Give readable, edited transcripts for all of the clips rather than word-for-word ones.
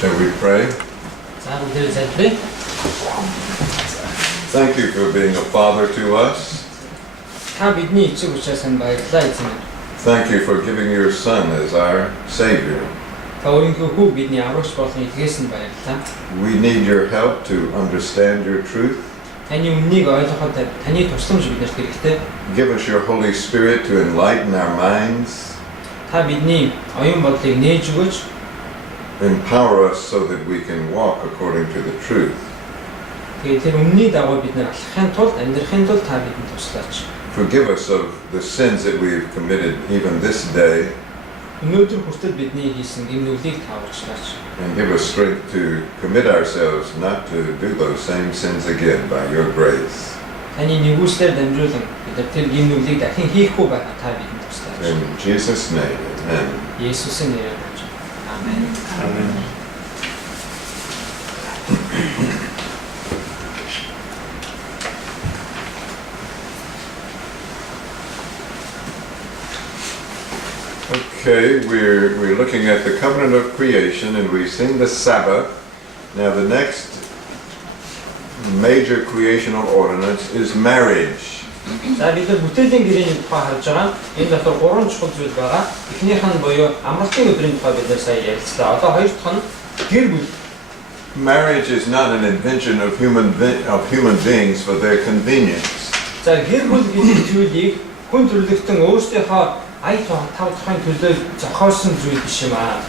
Shall we pray? Thank you for being a father to us. Thank you for giving your son as our Savior. We need your help to understand your truth. Give us your Holy Spirit to enlighten our minds. Empower us so that we can walk according to the truth. Forgive us of the sins that we have committed even this day. And give us strength to commit ourselves not to do those same sins again by your grace. In Jesus' name, amen. Amen. Amen. Okay, we're looking at the covenant of creation, and we've seen the Sabbath. Now the next major creational ordinance is marriage. За бид нар бүтээлийн гэрээний тухай харж байгаа. Энэ дотор гурван чухал зүйл байгаа. Эхнийх нь буюу амралтын өдрийн тухай бид нар сая ярилцлаа. Одоо хоёр дахь нь гэр бүл. Marriage is not an invention of human beings for their convenience. За гэр бүл гэдэг зүйлийг хүн төрлөختөн өөрсдийнхөө ая тавтахын төлөө зохиосон зүйл биш юм аа.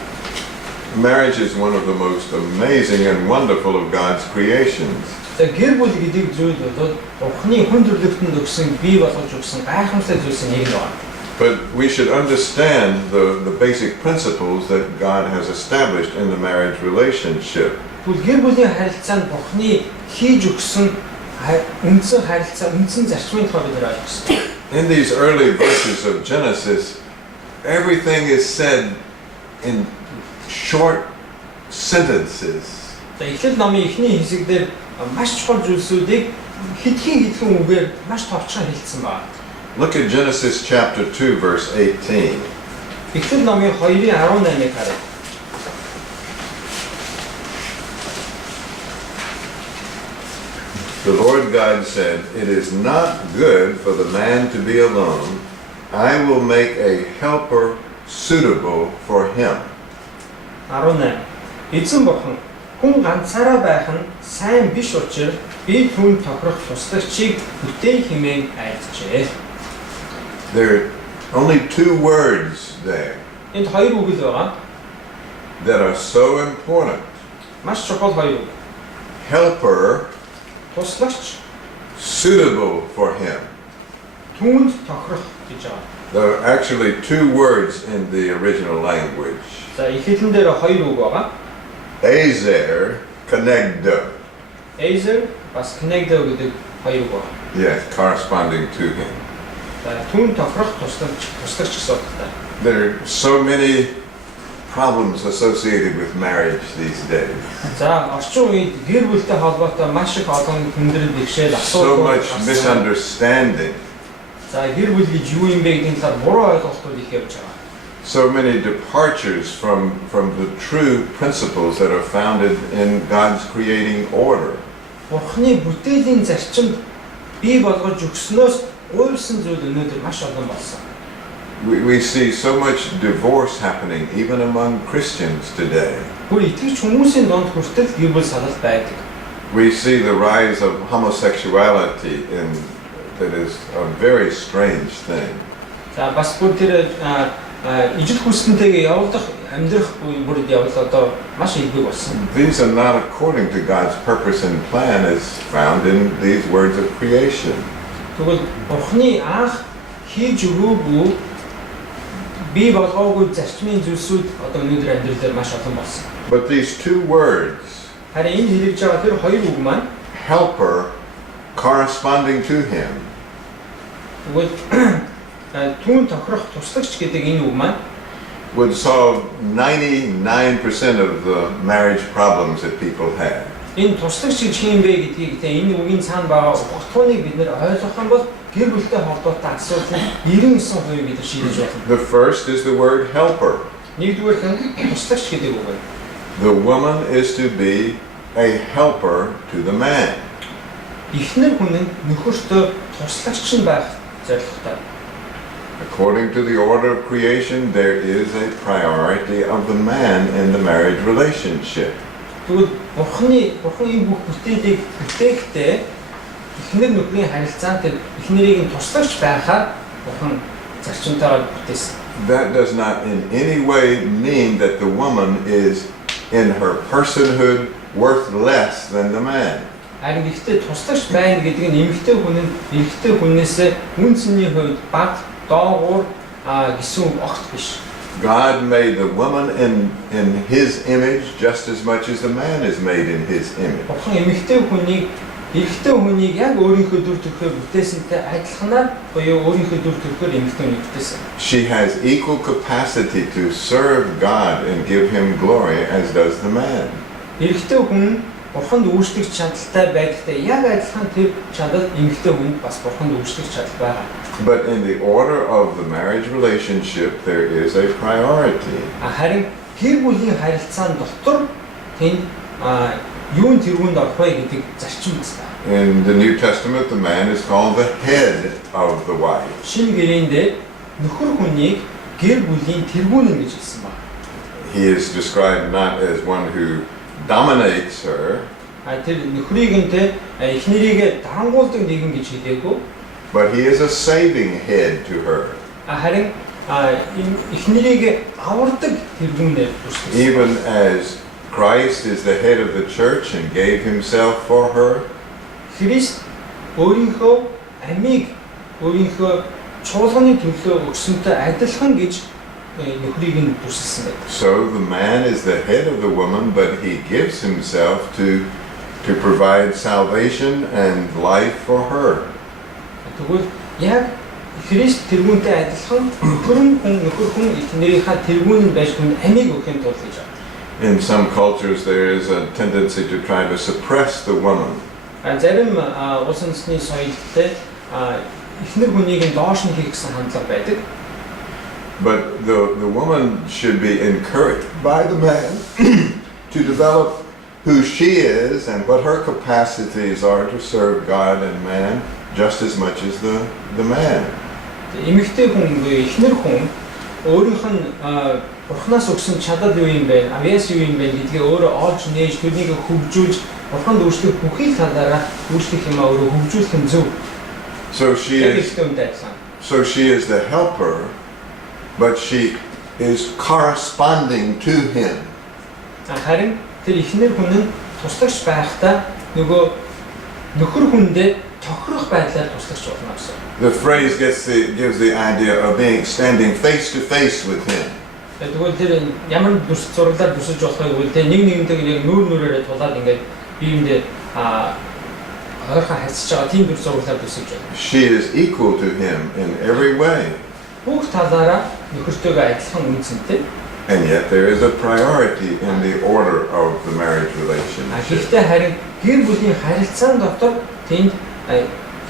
Marriage is one of the most amazing and wonderful of God's creations. За гэр бүл гэдэг зүйл бол Бурхны хүн төрлөختөнд өгсөн бий болгож өгсөн гайхамшигт зүйлс нэг нь байна. But we should understand the basic principles that God has established in the marriage relationship. Тэгвэл гэр бүлийн харилцаанд Бурхны хийж өгсөн үндсэн харилцаа, үндсэн зарчмын тухай бид нар ойлгох ёстой. In these early verses of Genesis, everything is said in short sentences. За Эхлэл номын эхний хэсэгдэр маш чухал зүйлсүүдийг хэдхэн үгээр маш товчхон хэлсэн байна. Look at Genesis chapter 2 verse 18. Эхлэл номын 2:18-ыг харъя. The Lord God said, "It is not good for the man to be alone. I will make a helper suitable for him." 18. Эзэн бурхан хүн ганцаараа байх нь сайн биш учраас би түүнд тохирох туслагчийг бүтээх хэмээн айлчээ. There are only two words there Энд хоёр үг л байгаа. that are so important. Маш чухал хоёр үг. Helper, Туслагч, suitable for him. түүнд тохирох гэж байгаа. There are actually two words in the original language. За эхлэн дээр хоёр үг байгаа. Ezer, kenegdo. Ezer бас connected гэдэг хоёр үг байна. Yes, corresponding to him. За түүнд тохирох туслагч гэсэн утгатай. There are so many problems associated with marriage these days. За орчин үед гэр бүлтэй холбоотой маш их олон хүндрэл бэрхшээл So асуудал much misunderstanding. За гэр бүл гэж юу юм бэ гэдгийг талаар буруу ойлголтууд их явж байгаа. So many departures from the true principles that are founded in God's creating order. Бурхны бүтээлийн зарчимд бий болгож өгснөөс уйлсан зүйл өнөөдөр маш олон болсон. We see so much divorce happening even among Christians today. Бүр итгэж хүмүүсийн донд хүртэл гэр бүл салалт байдаг. We see the rise of homosexuality that is a very strange thing. За бас бүр тэр ижил хүснэнтэйгээ явуулах амьдрах бүр явал одоо маш илбэг болсон. These are not according to God's purpose and plan as found in these words of creation. Тэгвэл Бурхны анх хийж өгөөгүй бий болгоогүй зарчмын зүйлсүүд одоо өнөөдөр амьдрал дээр маш олон болсон. But these two words, Харин энэ хэлж байгаа тэр хоёр үг маань helper, corresponding to him, тэгвэл түүн тохирох туслагч гэдэг энэ үг маань would solve 99% of the marriage problems that people have. Энэ туслагч гэж юм бэ гэдгийг энэ үгийн цаана байгаа утгатгууныг бид нэр ойлгох юм бол гэр бүлтэй холбоотой асуудлыг 99% бид шийдэж болно. The first is the word helper. Нэгдүгээр нь туслагч гэдэг үг байна. The woman is to be a helper to the man. Эхнэр хүн нь нөхөртөө туслагч нь байх зорилготой. According to the order of creation, there is a priority of the man in the marriage relationship. Тэгвэл бурхан энэ бүх бүтээлийг бүтээхдээ эхнэр нөхрийн харилцаанд тэр эхнэрийг нь туслагч байхаар бурхан зарчимтайгаар бүтээсэн. That does not in any way mean that the woman is in her personhood worth less than the man. Харин гэхдээ туслагч байна гэдэг нь эмэгтэй хүн нь эрэгтэй хүнээс үн цэний хувьд бага доогуур гэсэн үг огт биш. God made the woman in his image just as much as the man is made in his image. Бурхан эмэгтэй хүнийг эрэгтэй хүнийг яг өөрийнхөө дүр төрхөөр бүтээсэнтэй адилханаар буюу өөрийнхөө дүр төрхөөр эмэгтэй хүнийг бүтээсэн. She has equal capacity to serve God and give him glory as does the man. Эрэгтэй хүн бурханд үйлчлэх чадaltaй байдагтай яг адилхан тэр чадал эмэгтэй хүнд бас бурханд үйлчлэх чадал байгаа. But in the order of the marriage relationship, there is a priority. Харин гэр бүлийн харилцаан дотор тэнд юун тэргуунд орох вэ гэдэг зарчим бас байна. In the New Testament, the man is called the head of the wife. Шинэ гэрээнд нөхөр хүнийг гэр бүлийн тэргүүн гэж хэлсэн байна. He is described not as one who dominates her, Тэр нөхрийг нь эхнэрийгээ дарангуулдаг нэгэн гэж хэлээгүй. but he is a saving head to her. Харин эхнэрийг авардаг тэргүүнээр үүсгэсэн. Even as Christ is the head of the church and gave himself for her, Христ өөрийнхөө амийг өөрийнхөө чуулганы төлөө өгсөнтэй адилхан гэж нөхрийг нь дүрсэлсэн байдаг. so the man is the head of the woman, but he gives himself to provide salvation and life for her. Тэгвэл яг Христ тэргүүнтэй адилхан нөхөр хүн эхнэрийнхээ тэргүүн нь байж түн амийг өгөхын тулд гэж байна. In some cultures, there is a tendency to try to suppress the woman. Зарим улс үндэстний соёлтой эхнэр хүнийг нь доош нь хийх гэсэн хандлага байдаг. But the woman should be encouraged by the man to develop who she is and what her capacities are to serve God and man just as much as the man. Эмэгтэй хүн буюу эхнэр хүн өөрийнх нь бурхнаас өгсөн чадал юу юм бэ? Авьяас юу юм бэ гэдгээ өөрөө олж нээж тэрнийг хөгжүүлж бурханд үйлчлэх бүхий талаараа үйлчлэх юмаа өөрөө хөгжүүлэх нь зөв. So she is the helper, but she is corresponding to him. Харин тэр эхнэр хүн нь туслагч байхдаа нөгөө нөхөр хүндээ тохирох байдлаар туслагч болно гэсэн. The phrase gives the idea of being standing face to face with him. Тэгвэл тэр ямар зураглаар бүсэж болох вэ гэвэл нэг нэгнтэйгээ яг нүрээрээ тулаад ингээд биеиндээ ойрхон харьцаж байгаа тийм дүр зураглаар бүсэж байна. She is equal to him in every way. Бүх талаараа нөхөртөөгөө адилхан үнцэнтэй. And yet there is a priority in the order of the marriage relationship. Гэхдээ харин гэр бүлийн харилцаан дотор тэнд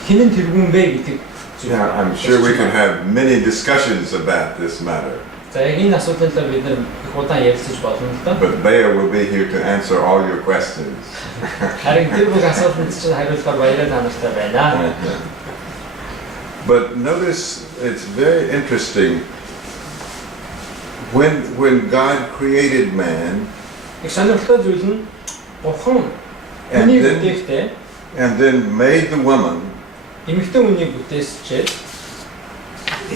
хинэн тэргүүн бэ гэдэг. Yeah, I'm sure we could have many discussions about this matter. За яг энэ асуудлыг бид нэр их удаан ярилцаж болно л да. But Bea will be here to answer all your questions. Харин тэр бүх асуултанд чинь хариулахаар баяраа та нартай байна. But notice it's very interesting when God created man Их сонирхолтой зүйл нь бурхан хүний бүтээхдээ and then made the woman. эмэгтэй хүнийг бүтээсчээд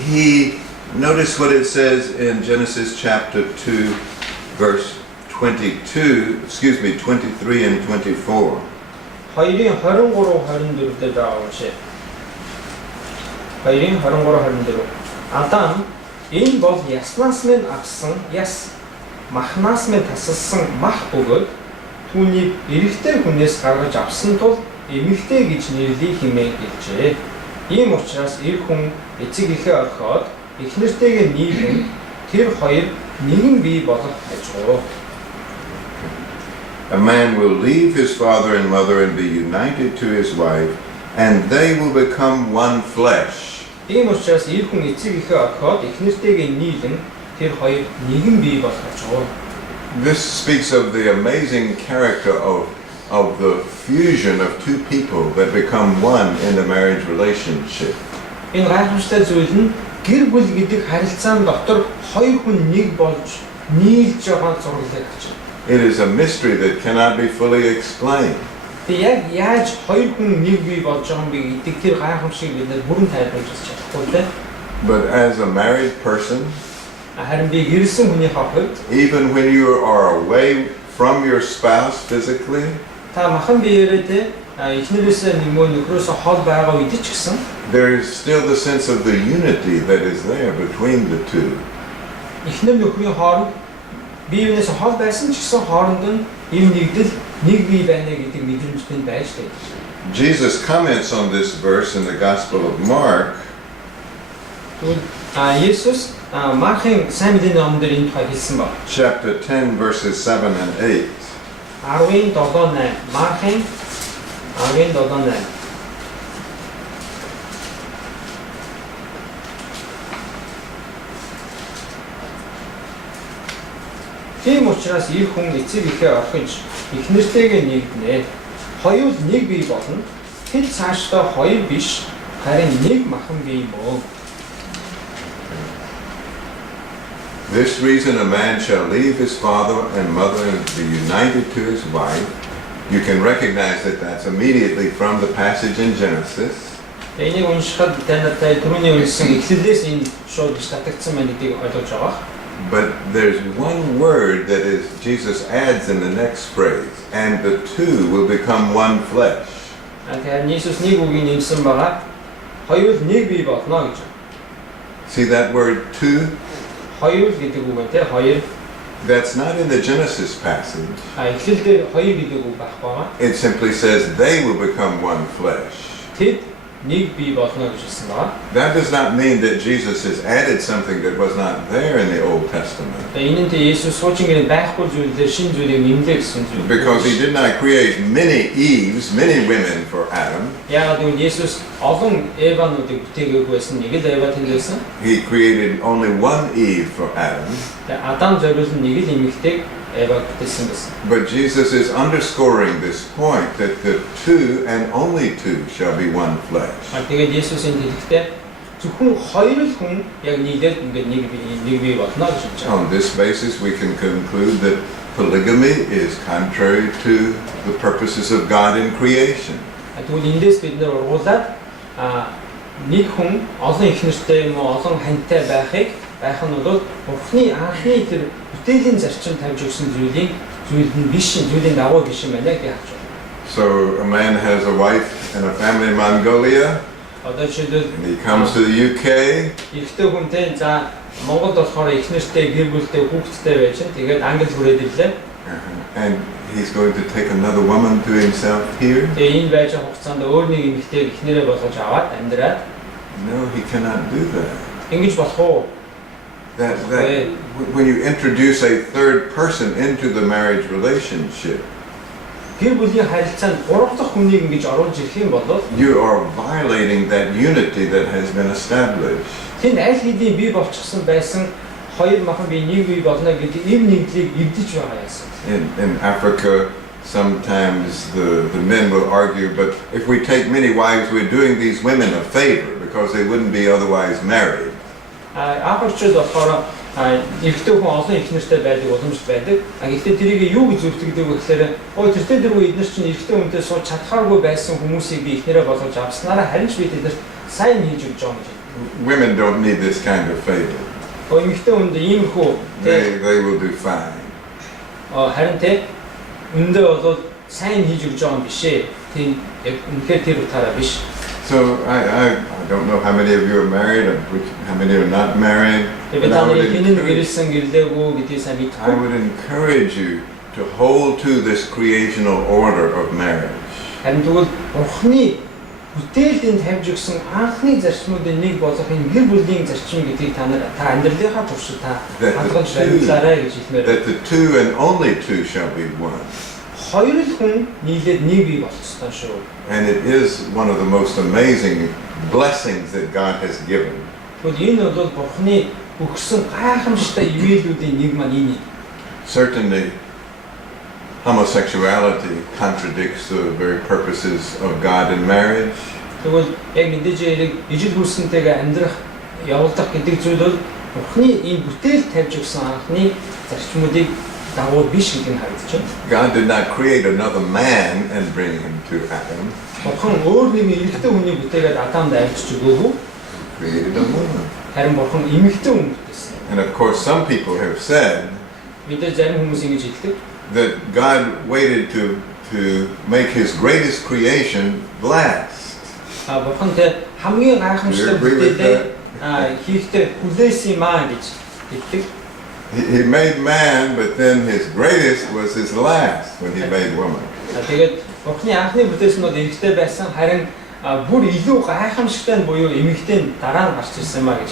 He notice what it says in Genesis chapter 2 verse 23 and 24. хоёрын 23 24 дээр байгаа үншээ. Хоёрын 23 24. Адам энэ бол яснаас минь авсан яс махнаас минь тасалсан мах бөгөөд түүнийг эрэгтэй хүнээс гаргаж авсан тул эмэгтэй гэж нэрлэе хэмээн хэлжээ. Ийм учраас эр хүн эцэг эхээ орхиод эхнэртэйгээ нийлэн тэр хоёр нэгэн бие болох ажгүй. A man will leave his father and mother and be united to his wife, and they will become one flesh. Ийм учраас эр хүн эцэг эхээ орхиод эхнэртэйгээ нийлэн тэр хоёр нэгэн бие болох ажгүй. This speaks of the amazing character of the fusion of two people that become one in the marriage relationship. Энэ гайхамшигтай зүйл нь гэр бүл гэдэг харилцаан дотор хоёр хүн нэг болж нийлж байгаа зураглалыг авч байна. It is a mystery that cannot be fully explained. Тэгээ яг яаж хоёр хүн нэг бий болж байгаа юм бэ гэдэг тэр гайхамшиг бид нар бүрэн тайлбарлаж чадахгүй тийм. But as a married person, Харин би гэрэлсэн хүнийхээ хувьд even when you are away from your spouse physically, та махан биеэрээ те эхнэрээсээ нөхрөөсөө хол байгаа үед ч гэсэн there is still the sense of the unity that is there between the two. эхнэр нөхрийн хооронд бие биенээс хол байсан ч гэсэн хооронд нь ийм нэгдэл нэг бие байна гэдэг мэдрэмжтэй байж тээ. Jesus comments on this verse in the Gospel of Mark. Есүс Маркийн сайн мэдээний номон дээр энэ тухай хэлсэн ба. Chapter 10 verses 7 and 8. 17:8 Маркийн 17:8 Тийм учраас ир хүн эцэг эхээ орхиж эхнэртэйгээ нэгднэ. Хоёул нэг бие болно. Тэд цаашдаа хоёр биш харин нэг махан бие мөн. This reason a man shall leave his father and mother and be united to his wife. You can recognize that that's immediately from the passage in Genesis. Энийг уншихад танартай түрүүний үлсэн эхлэлээс энэ шууд татагдсан байна гэдгийг ойлгож байгаа. But there's one word that is Jesus adds in the next phrase, and the two will become one flesh. Тэгэхээр Иесус нэг үгийг нэмсэн байгаа. Хоёул нэг бие болно гэж. See that word two? Хоёул гэдэг үг байна те хоёр. That's not in the Genesis passage. Эхлэл дээр хоёр гэдэг үг байхгүй байгаа. It simply says they will become one flesh. Тэд нэг бие болно гэж хэлсэн байгаа. That does not mean that Jesus has added something that was not there in the Old Testament. Энэ нь Иесус суучингийн байхгүй зүйлээр шинэ зүйлийг нэмлээ гэсэн зүйл. Because he did not create many Eves, many women for Adam. Яагаад гэвэл Иесус олон Эвануудыг бүтээгээгүй байсан, нэг л Эва тэмдэглэсэн. He created only one Eve for Adam. Адам зориулсан нэг л эмэгтэйг Эваг бүтээсэн байсан. But Jesus is underscoring this point that the two and only two shall be one flesh. Тэгээд Иесус энэ хэлэхдээ зөвхөн хоёр л хүн яг нийлээд ингээд нэг бие болно гэж хэлж байгаа. On this basis we can conclude that polygamy is contrary to the purposes of God in creation. Тэгвэл эндээс бид нэр ургуулад нэг хүн олон их нэртэй юм уу олон хантай байх нь бол Бурхны анхны тэр бүтээлийн зарчим тавьж өгсөн зүйл нь биш, зүйлийн дагуу биш юм байна гэж харж байна. So a man has a wife and a family in Mongolia. Одоо жишээлбэл And he comes to the UK. Ихтэй хүнтэй за Монголд болохоор их нэртэй гэр бүлтэй хүүхэдтэй байж чинь тэгээд англи хүрээд ирлээ. And he's going to take another woman to himself here. Тэгээ энэ байж байгаа хугацаанд өөр нэг эмэгтэйг эхнэрээ болгож аваад амьдраад No, he cannot do that. ингэж болох уу? That when you introduce a third person into the marriage relationship, Гэр бүлийн харилцаанд гурав дахь хүнийг ингэж оруулж ирэх юм бол you are violating that unity that has been established. тэнд аль хэдийн бий болчихсон байсан хоёр махан бие нэг бий болно гэдэг эв нэгдлийг эвдэж байгаа яасан. In Africa, sometimes the men will argue, but if we take many wives, we're doing these women a favor because they wouldn't be otherwise married. Африкчууд болохоор эрэгтэй хүн олон их нэртэй байдаг боломжтой байдаг. Гэхдээ тэрийг юу гэж зүтгэдэг вэ гэхээр тэртээ дөрөв эдгээр чинь эрэгтэй хүнтэй сууж чадхааргүй байсан хүмүүсийг би эхнэрээ болгож авснараа харин ч би тэдэрт сайн хийж өгч байгаа юм. Women don't need this kind of favor. Эмэгтэй хүнд иймэрхүү They will do fine. харин үндэ бол сайн хийж өгч байгаа юм биш ээ. Тийм яг үнэхээр тэр утгаараа биш. So I don't know how many of you are married and how many are not married. But I would encourage you to hold to this creational order of marriage. Бүтээлийн тавьж өгсөн анхны зарчмуудын нэг болох энэ гэр бүлийн зарчим гэдгийг та амьдралынхаа туршид хадгалж баримтлаарай гэж хэлмээр. That the two and only two shall be one. Хоёр л хүн нийлээд нэг бий болчихсон шүү. And it is one of the most amazing blessings that God has given. Тэгвэл энэ бол Бурхны өгсөн гайхамшигтай ивэлүүдийн нэг маань энэ. Certainly, homosexuality contradicts the very purposes of God in marriage. Тэгвэл яг мэдээж яг ижил хүрсэнтэйгээ амьдрах, явуулах гэдэг зүйл бол Бурхны ийм бүтээл тавьж өгсөн анхны зарчмуудыг дагуу биш гэдэг нь харагдаж байна. God did not create another man and bring him to Adam. Бурхан өөр нэг эрэгтэй хүний бүтээгээд Адамд авчиж өгөөгүй. He created a woman. Харин Бурхан эмэгтэй хүн бүтээсэн. And of course, some people have said Мэдээж зарим хүмүүс ингэж хэлдэг. that God waited to make his greatest creation last. Бурхан тэ хамгийн гайхамшигтай бүтээлээ хийхдээ хүлээсэн юм аа гэж хэлдэг. He made man, but then his greatest was his last when he made woman. Тэгээд Бурханы анхны бүтээсэн нь эмэгтэй байсан, харин бүр илүү гайхамшигтай нь буюу эмэгтэй нь дараа нь гарч ирсэн юм аа гэж.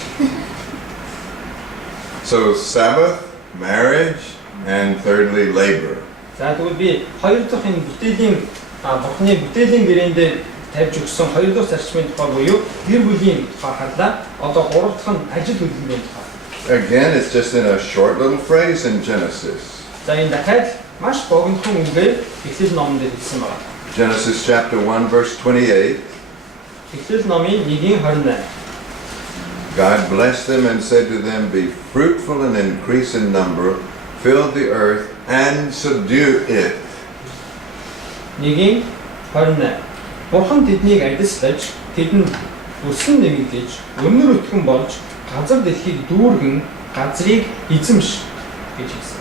So Sabbath, marriage, and thirdly labor. За тэгвэл би хоёр дахь энэ бүтээлийн Бурханы бүтээлийн гэрээндээ тавьж өгсөн хоёр дахь зарчмын тухай буюу гэр бүлийн тухай харлаа. Одоо гурав дахь нь ажил хөдөлмөрийн тухай. Again, it's just in a short little phrase in Genesis. За энэ дахиад маш богинохон үгээр Эхлэл номонд хэлсэн байна. Genesis chapter 1 verse 28. Эхлэл номын 1:28. God blessed them and said to them, "Be fruitful and increase in number, fill the earth and subdue it." 1:28. Бурхан тэднийг адислаж, тэдэнд өсөн нэмэгдэж, өнөр өтгөн болж, газар дэлхийг дүүргэн, газрыг эзэмш гэж хэлсэн.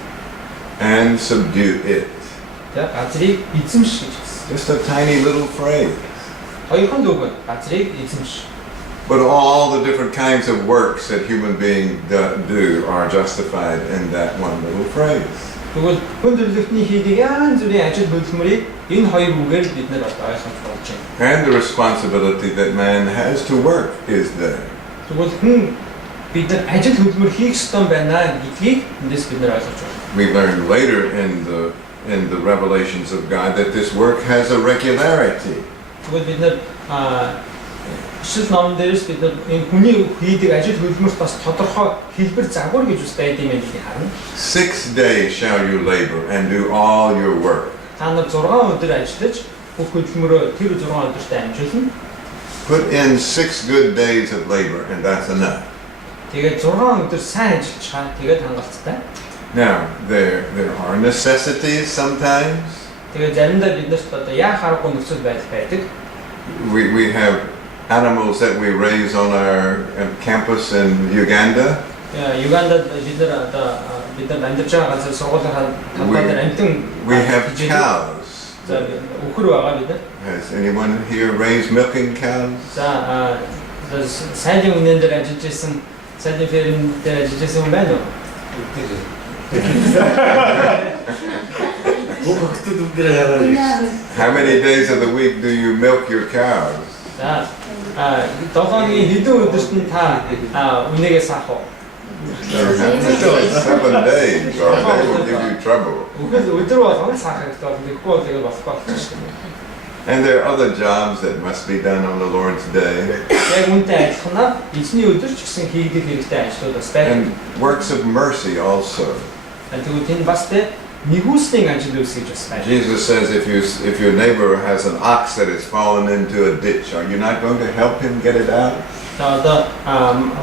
And subdue it. За газрыг эзэмш гэж хэлсэн. Just a tiny little phrase. Хоёрхан үг нь газрыг эзэмш. But all the different kinds of works that human beings do are justified in that one little phrase. Тэгвэл хүн төрлөختний хийдэг янз бүрийн ажил хөдөлмөрийг энэ хоёр үгээр бид нэр ойлгож болж байна. And the responsibility that man has to work is there. Тэгвэл хүн бид нар ажил хөдөлмөр хийх ёстой байна гэдгийг эндээс бид нар ойлгож байна. We learn later in the revelations of God that this work has a regularity. Тэгвэл бид нар Ишл номон дээрээс бид нар энэ хүний хийдэг ажил хөдөлмөрт бас тодорхой хэлбэр загвар гэж бас байдаг юм гэдгийг харна. 6 days shall you labor and do all your work. Та нар 6 өдөр ажиллаж бүх хөдөлмөрөө тэр 6 өдөртөө амжуулна. Put in 6 good days of labor and that's enough. Тэгээд 6 өдөр сайн ажиллаж чаа тэгээд хангалттай. Now, there are necessities sometimes. Тэгээд заримдаа биднэрт одоо яа харахгүй нөхцөл байдал байдаг. We have animals that we raise on our campus in Uganda. Югандад бид нар амьдарч байгаа газар сургуулийн хамгаалалт амтэн We have cows. За өхөр байгаа бид нар. Has anyone here raised milking cows? За сайдын үнэн дээр ажиллаж исэн сайдын ферм дээр ажиллаж исэн хүн байна уу? How many days of the week do you milk your cows? За долоогийн хэдэн өдөрт нь та үнэгээ саах уу? 7 days or they will give you trouble. Өдөр болгон саах хэрэгтэй бол тэгэхгүй бол тэгээд болохгүй болчихно. And there are other jobs that must be done on the Lord's day. Яг үнтэй адилханаар эзний өдөр ч гэсэн хийгдэх хэрэгтэй ажлууд бас байна. And works of mercy also. Тэгвэл энэ бас тэ нэгүслийн ажил үүсгэж бас байна. Jesus says if your neighbor has an ox that has fallen into a ditch, are you not going to help him get it out? За одоо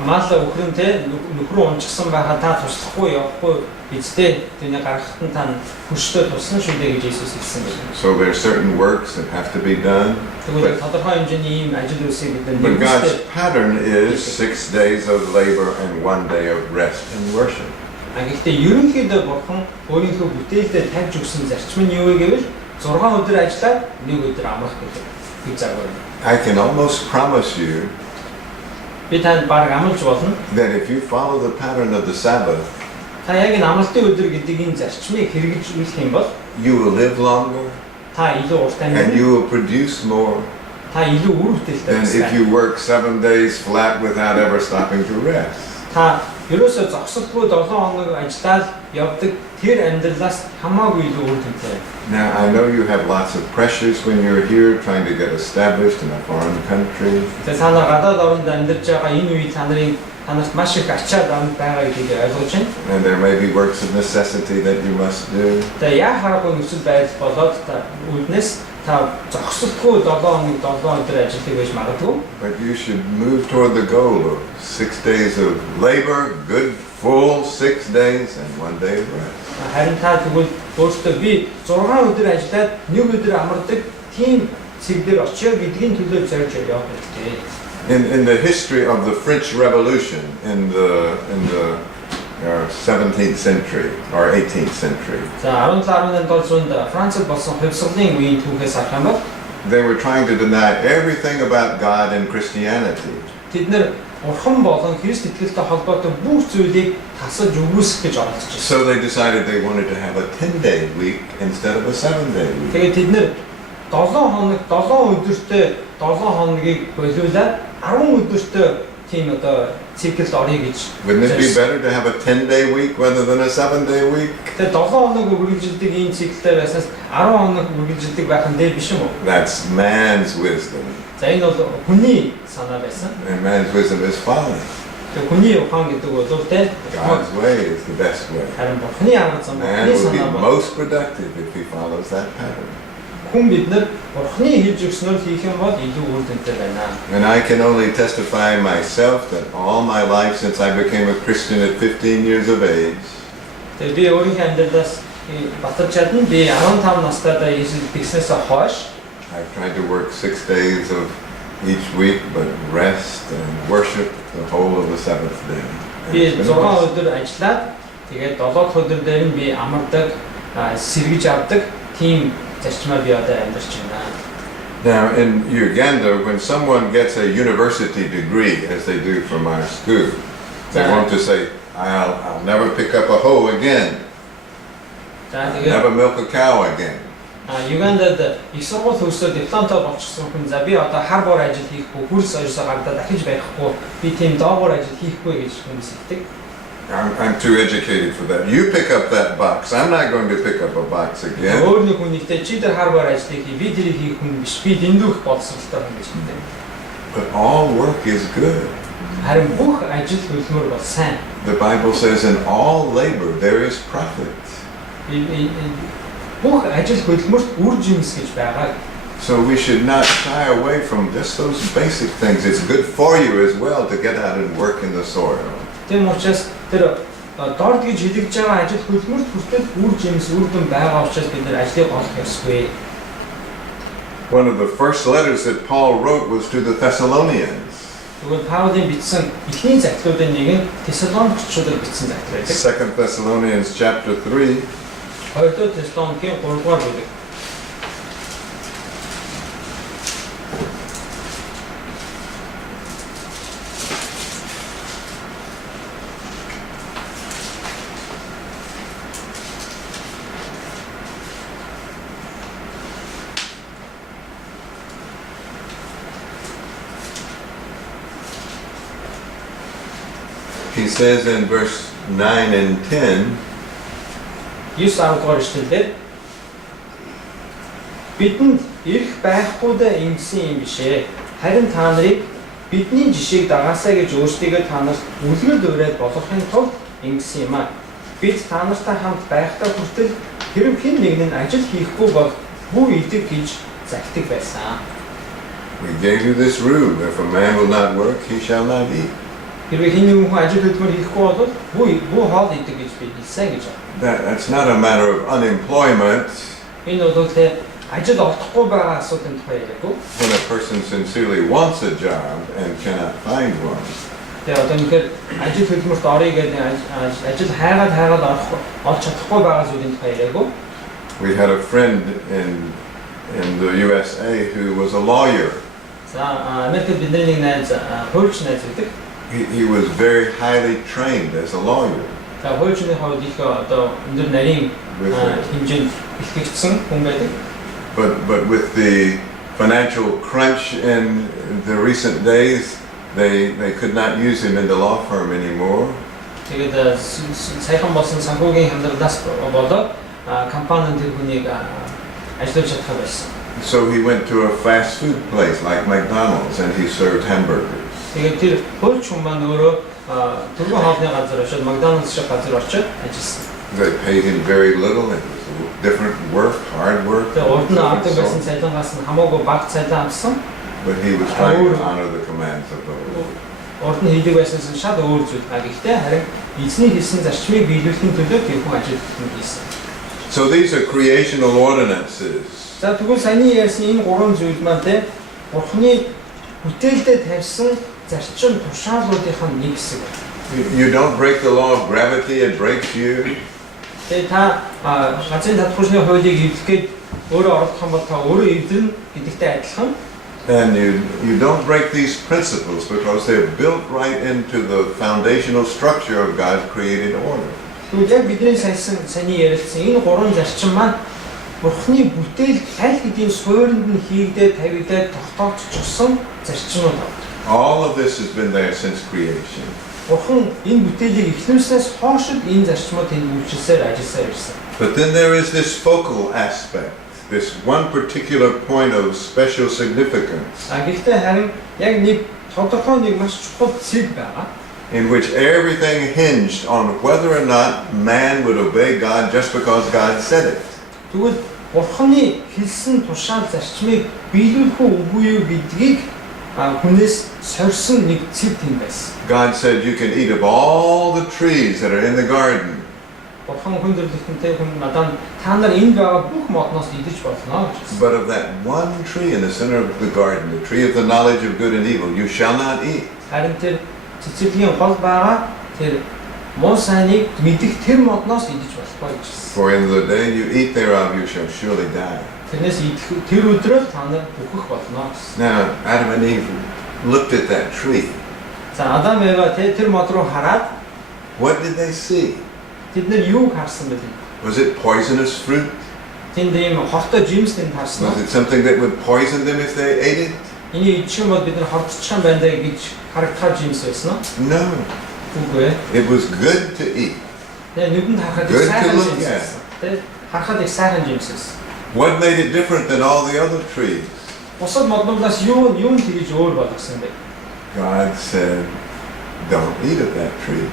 мал өхрөн тэ нөхрөө унчихсан байхад та туслахгүй явахгүй эцтэй тэний гаргахад нь та хүчтэй туслана шүү дээ гэж Иесус хэлсэн байна. So there are certain works that have to be done. Тэгвэл тодорхой хэмжээний ийм ажил үүсгэж бид But God's нэгүстэй pattern is 6 days of labor and 1 day of rest and worship. Гэхдээ ерөнхийдөө Бурхан өөрийнхөө бүтээлдээ тавьж өгсөн зарчим нь юу вэ гэвэл 6 өдөр ажиллаад 1 өдөр амрах гэдэг загвар. I can almost promise you Би танд баг амлаж болно. that if you follow the pattern of the Sabbath, Та яг энэ амралтын өдөр гэдэг энэ зарчмыг хэрэгжүүлэх юм бол you will live longer та илүү урт and амьдарна. you will produce more Та илүү үр бүтээлтэй than if байна. you work 7 days flat without ever stopping to rest. Та ерөөсөө зогсолтгүй 7 хоног ажиллаад явдаг тэр амьдралаас хамаагүй илүү үр дүнтэй. Now, I know you have lots of pressures when you're here trying to get established in a foreign country. Тэгээ та нар гадаад оронд амьдарч байгаа энэ үе та танарт маш их ачаад амт байгаа гэдгийг ойлгож байна. And there may be works of necessity that you must do. Тэгээ яа хараагүй нөхцөл байдал болоод та үүднээс та зогсолтгүй 7 хоног 7 өдөр ажиллах байж магадгүй. But you should move toward the goal of 6 days of labor, good, full 6 days, and 1 day of rest. Харин та тэгвэл өөртөө би 6 өдөр ажиллаад 1 өдөр амардаг тийм цэг дээр очиё гэдгийн төлөө зорж явах хэрэгтэй. In the history of the French Revolution in the 17th century or 18th century, За 17-18 зуунд Францад болсон хувьсгалын үеийн түүхээс харах юм бол they were trying to deny everything about God and Christianity. тэд нэр Бурхан болон Христ итгэлтэй холбоотой бүх зүйлийг тасалж өгөөсөх гэж оролдож байна. So they decided they wanted to have a 10-day week instead of a 7-day week. Тэгээд тэд нэр 7 хоног 7 өдөртөө 7 хоногийг болиулаад 10 өдөртөө тийм одоо циклд орё гэж. Wouldn't it be better to have a 10-day week rather than a 7-day week? Тэгээд 7 хоног үргэлжилдэг энэ циклтэй байснаас 10 хоног үргэлжилдэг байх нь дээр биш юм уу? That's man's wisdom. За энэ бол хүний санаа байсан. And man's wisdom is folly. Тэгээд хүний ухаан гэдэг бол тэ God's way is the best way. харин Бурханы арга зам Man хүний will be санаа бол most productive if he follows that pattern. хүн бид нар Бурханы хэлж өгснөөр хийх юм бол илүү үр дүнтэй байна. And I can only testify myself that all my life since I became a Christian at 15 years of age, Тэгээд би өөрийнхөө амьдралаас баталж чадна. Би 15 настайдаа Иесус бизнесээ хойш I've tried to work 6 days of each week, but rest and worship the whole of the 7th day. And би it's been 6 awesome. өдөр ажиллаад тэгээд 7 дахь өдөр дээр нь би амардаг, сэргэж авдаг тийм зарчмаар би одоо амьдарч байна. Now in Uganda, when someone gets a university degree, as they do from our school, they want to say, I'll never pick up a hoe again, За I'll тэгээд never milk a cow again. Югандад их сургууль төгсөөд дипломтой болчихсон хүн за би одоо хар бор ажил хийхгүй, хөрс орсоо гардаа дахиж байхгүй, би тийм доогуур ажил хийхгүй гэж хүмүүс хэлдэг. I'm too educated for that. You pick up that box. I'm not going to pick up a box again. Өөр нэг хүн нэгтэй чи тэр хар бор ажлыг хий, би тэрийг хийх хүн биш, би дэндүүх боловсролтой хүн гэж хэлдэг. But all work is good. Харин бүх ажил хөдөлмөр бол сайн. The Bible says in all labor there is profit. Бүх ажил хөдөлмөрт үр жимс гэж байгаа. So we should not shy away from just those basic things. It's good for you as well to get out and work in the soil. Тийм учраас тэр дорд гэж хэлэгдэж байгаа ажил хөдөлмөрт хүртэл үр жимс үр дүн байгаа учраас бид нэр ажлыг олох ёсгүй. One of the first letters that Paul wrote was to the Thessalonians. Тэгвэл Паулийн бичсэн эхний захидлуудын нэг нь Тесалоникчуудад бичсэн захидал байдаг. 2 Thessalonians chapter 3. 2 Тесалоникийн 3 дугаар бүлэг. He says in verse 9 and 10, 9-10 дугаар ишлэлээр бидэнд ирэх байхгүйдээ ингэсэн юм бишээ. Харин та нарыг бидний жишээг дагаасаа гэж өөрсдийгөө та нарт үлгэр дуурайд болгохын тулд ингэсэн юм аа. Бид та нартай хамт байхдаа хүртэл хэрэв хэн нэг нь ажил хийхгүй бол бүх идэг гэж загтаг байсан. we gave you this rule, if a man will not work, he shall not eat. Хэрвээ хэн нэгэн хүн ажил хөдөлмөр хийхгүй бол бүх хоол идэг гэж бид хэлсэн гэж байна. That's not a matter of unemployment. Энэ бол тэ ажил олдохгүй байгаа асуудлын тухай яриаггүй. When a person sincerely wants a job and cannot find one. Тэгээ одоо үнэхээр ажил хөдөлмөрт орё гэдэг ажил хайгаад олж чадахгүй байгаа зүйлийн тухай яриаггүй. We had a friend in the USA who was a lawyer. За Америкт бидний нэг найз хуульч найз гэдэг. He was very highly trained as a lawyer. За хуульчны хувьд их одоо өндөр нарийн хэмжээнд ихтгэгдсэн хүн байдаг. But with the financial crunch in the recent days, they could not use him in the law firm anymore. Тэгээд саяхан болсон санхүүгийн хямдруулаас болоод компанид тэр хүнийг ажиллаж чадах байсан. So he went to a fast food place like McDonald's and he served hamburgers. Тэгээд тэр хуульч хүн маань өөрөө түргэн хоолны газар очоод Макдоналдс шиг газар очоод ажилласан. They paid him very little. It was different work, hard work. Тэгээ урд нь авдаг байсан цалингаас нь хамаагүй бага цалин авсан. But he was trying to honor the commands of the Lord. Урд нь хийдэг байснаас нь шал өөр зүйл. Гэхдээ харин эзний хэлсэн зарчмыг биелүүлэхийн төлөө тэр хүн ажил хийсэн. So these are creational ordinances. За тэгвэл саяны ярьсан энэ гурван зүйл маань те Бурхны бүтээлдээ тавьсан зарчим тушаалуудын нэг хэсэг. You don't break the law of gravity, it breaks you. Тэгээ та газрын татварчны хуулийг эвдэхэд өөрөө оролдох юм бол та өөрөө эвдэрнэ гэдэгтэй адилхан. And you don't break these principles because they're built right into the foundational structure of God's created order. Тэгвэл яг бидний саяны ярилцсан энэ гурван зарчим маань Бурхны бүтээлд аль хэдийн суурьнд нь хийгдээд тавигдаад тогтоогдчихсон зарчмууд байна. All of this has been there since creation. Бурхан энэ бүтээлийг эхлүүлснээс хойшод энэ зарчмууд тэнд үйлчилсээр ажилласаар ирсэн. But then there is this focal aspect, this one particular point of special significance, Гэхдээ харин яг нэг тодорхой нэг маш чухал цэг байгаа. in which everything hinged on whether or not man would obey God just because God said it. Тэгвэл Бурханы хэлсэн тушаал зарчмыг биелүүлэх үгүй юу гэдгийг хүнээс сорьсон нэг цэг тийм байсан. God said you can eat of all the trees that are in the garden. Бурхан хүндрэлтэнтэй хүн надад та нар энд байгаа бүх модноос идэж болно гэж. But of that one tree in the center of the garden, the tree of the knowledge of good and evil, you shall not eat. Харин тэр цэцэрлэгийн гол байгаа тэр муу сайныг мэдих тэр модноос идэж болохгүй гэж. For in the day you eat thereof, you shall surely die. Тэрнээс идэх тэр өдрөө та нар бүхэх болно гэсэн. Now, Adam and Eve looked at that tree. За Адам Ева тэр мод руу хараад What did they see? тэд нар юуг харсан бэ? Was it poisonous fruit? Тэнд ийм хортой жимс тэнд харсан. Was it something that would poison them if they ate it? Энийг идчих юм бол бид нар хордчих юм байна даа гэж харагдах жимс байсан уу? No. Үгүй ээ. It was good to eat. Тэгээ нүдэнд харахад их Good to сайхан look жимс at. байсан. Тэгээ харахад их сайхан жимс байсан. What made it different than all the other trees? Бусад моднуудаас юу тэгж өөр болгосон бэ? God said, don't eat of that tree.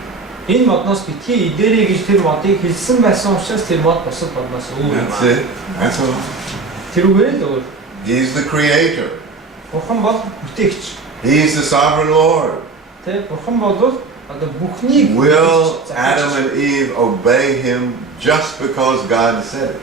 Энэ модноос битгий идэрэй гэж тэр модыг хэлсэн байсан учраас тэр мод бусад модноос өөр юм That's аа. it. That's all. Тэрүүгээр л өөр. He's the creator. Бурхан бол бүтээгч. He's the sovereign Lord. Тэ бурхан бол одоо бүхнийг Will Adam and Eve obey him just because God said it?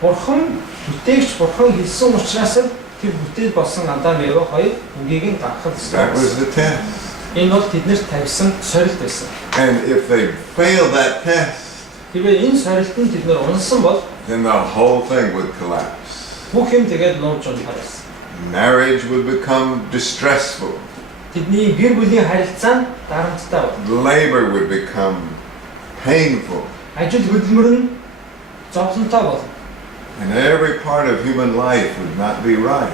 бурхан бүтээгч бурхан хэлсэн учраас л тэр бүтээл болсон Адам Ева хоёр үгийг нь гаргах That was ёстой. the test. Энэ бол тэднэрт тавьсан сорилт байсан. And if they fail that test, Хэрвээ энэ сорилтанд тэд нар унсан бол then the whole thing would collapse. бүх юм тэгээд лууж унахаар байсан. Marriage would become distressful. Тэдний гэр бүлийн харилцаа нь дарамттай бол. Labor would become painful. Ажил хөдөлмөр нь зовлонтой бол. And every part of human life would not be right.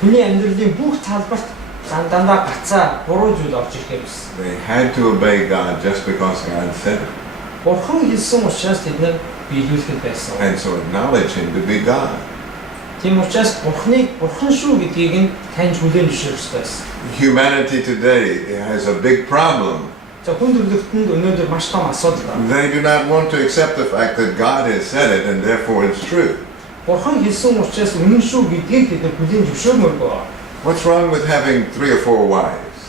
Хүний амьдралын бүх талбарт дандаа гацаа буруу зүйл орж ирэх юмс. They had to obey God just because God said it. Бурхан хэлсэн учраас тэд нар биелүүлэхэд байсан. And so acknowledge him to be God. Тийм учраас Бурханыг бурхан шүү гэдгийг нь таньж хүлээн зөвшөөрөх ёстой байсан. Humanity today has a big problem. За хүн төрлөختөнд өнөөдөр маш том асуудал байна. They do not want to accept the fact that God has said it and therefore it's true. Бурхан хэлсэн учраас үнэн шүү гэдгийг тэд нар хүлээн зөвшөөрмөргүй. What's wrong with having 3 or 4 wives?